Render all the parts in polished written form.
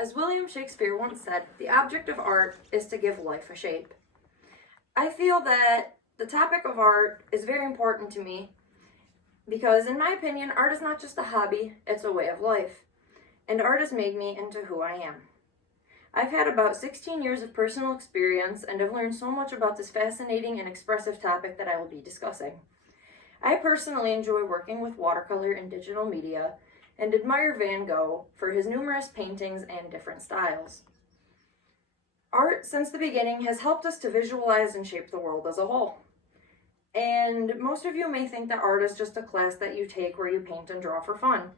As William Shakespeare once said, the object of art is to give life a shape. I feel that the topic of art is very important to me because, in my opinion, art is not just a hobby, it's a way of life. And art has made me into who I am. I've had about 16 years of personal experience and have learned so much about this fascinating and expressive topic that I will be discussing. I personally enjoy working with watercolor and digital media and admire Van Gogh for his numerous paintings and different styles. Art, since the beginning, has helped us to visualize and shape the world as a whole. And most of you may think that art is just a class that you take where you paint and draw for fun.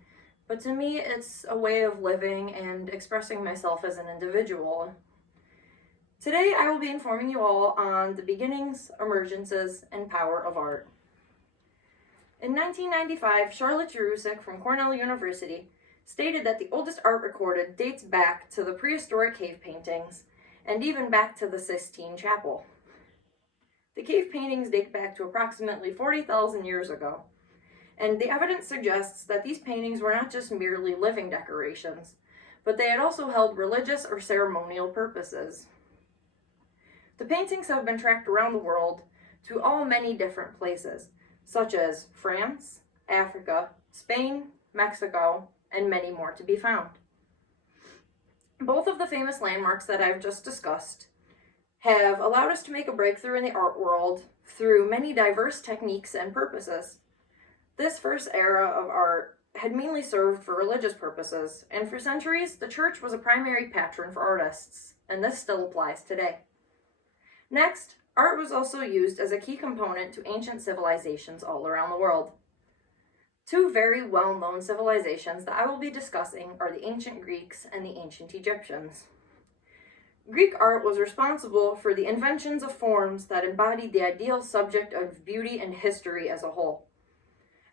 But to me, it's a way of living and expressing myself as an individual. Today, I will be informing you all on the beginnings, emergences, and power of art. In 1995, Charlotte Jarusik from Cornell University stated that the oldest art recorded dates back to the prehistoric cave paintings and even back to the Sistine Chapel. The cave paintings date back to approximately 40,000 years ago, and the evidence suggests that these paintings were not just merely living decorations, but they had also held religious or ceremonial purposes. The paintings have been tracked around the world to many different places, such as France, Africa, Spain, Mexico, and many more to be found. Both of the famous landmarks that I've just discussed have allowed us to make a breakthrough in the art world through many diverse techniques and purposes. This first era of art had mainly served for religious purposes, and for centuries, the church was a primary patron for artists, and this still applies today. Next, art was also used as a key component to ancient civilizations all around the world. Two very well-known civilizations that I will be discussing are the ancient Greeks and the ancient Egyptians. Greek art was responsible for the inventions of forms that embodied the ideal subject of beauty and history as a whole.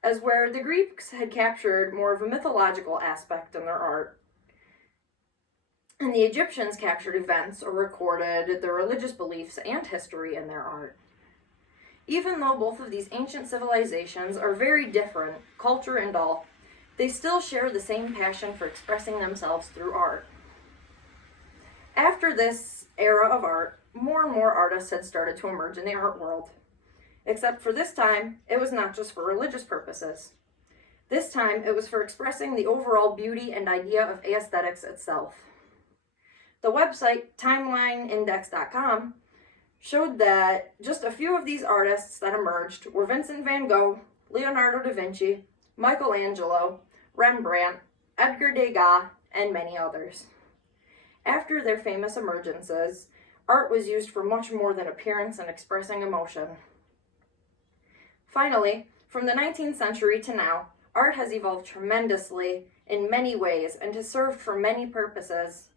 As where the Greeks had captured more of a mythological aspect in their art, and the Egyptians captured events or recorded the religious beliefs and history in their art. Even though both of these ancient civilizations are very different, culture and all, they still share the same passion for expressing themselves through art. After this era of art, more and more artists had started to emerge in the art world. Except for this time, it was not just for religious purposes. This time, it was for expressing the overall beauty and idea of aesthetics itself. The website timelineindex.com showed that just a few of these artists that emerged were Vincent van Gogh, Leonardo da Vinci, Michelangelo, Rembrandt, Edgar Degas, and many others. After their famous emergences, art was used for much more than appearance and expressing emotion. Finally, from the 19th century to now, art has evolved tremendously in many ways and has served for many purposes.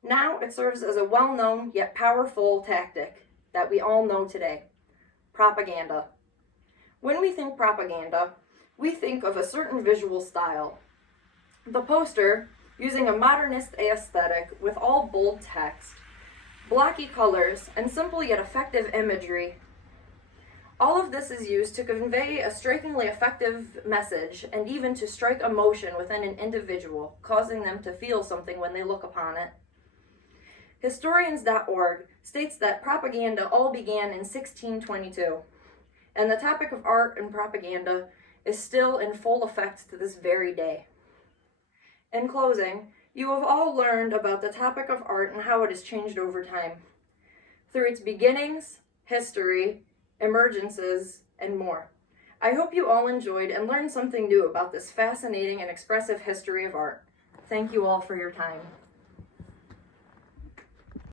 Now it serves as a well-known yet powerful tactic that we all know today: propaganda. When we think propaganda, we think of a certain visual style. The poster, using a modernist aesthetic with all bold text, blocky colors, and simple yet effective imagery. All of this is used to convey a strikingly effective message and even to strike emotion within an individual, causing them to feel something when they look upon it. Historians.org states that propaganda all began in 1622, and the topic of art and propaganda is still in full effect to this very day. In closing, you have all learned about the topic of art and how it has changed over time, through its beginnings, history, emergences, and more. I hope you all enjoyed and learned something new about this fascinating and expressive history of art. Thank you all for your time.